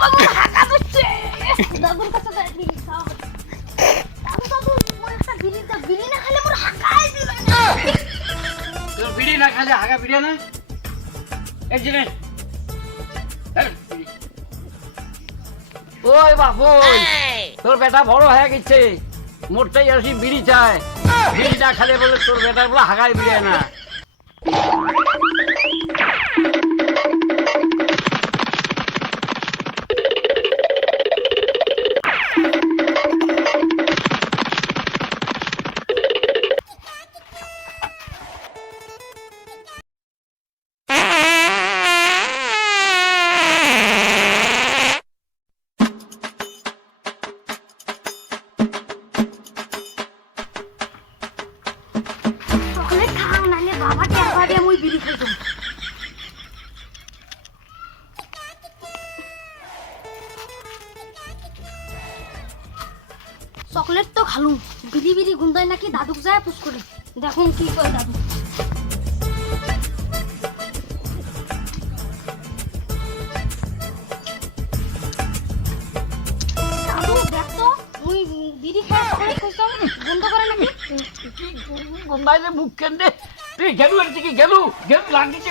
বাবা হাঁকা দিচ্ছে দাদুর কাছে যাই বিড়ি খাও দাদু দাদু মোর একটা বিড়ি না খেলে মোর হাঁকাই দিবে না তোর বিড়ি না খেলে হাগা বিড়ি না এই যে ওই বাপ ওই তোর বেটা বড় হয়ে গেছে মোরটাই আসি বিড়ি চায় বিড়ি না খেলে বলে তোর বেটার বলে হাগাই বিড়ে না চকলেট খাও নালে বাবা টাকা দিয়ে মুই বিড়ি খাইতো চকলেট তো খালু বিড়ি বিড়ি গুন্দাই নাকি দাদুক যায় পুষ করে দেখুন কি কয় দাদু দাদু দেখ তো মুই বিড়ি খাই চকলেট খাইছো বন্ধ করে নাকি গন্ধাইলে মুখ কেন্দ্রে তুই গেলু এর থেকে গেলু গেলু লাগিছে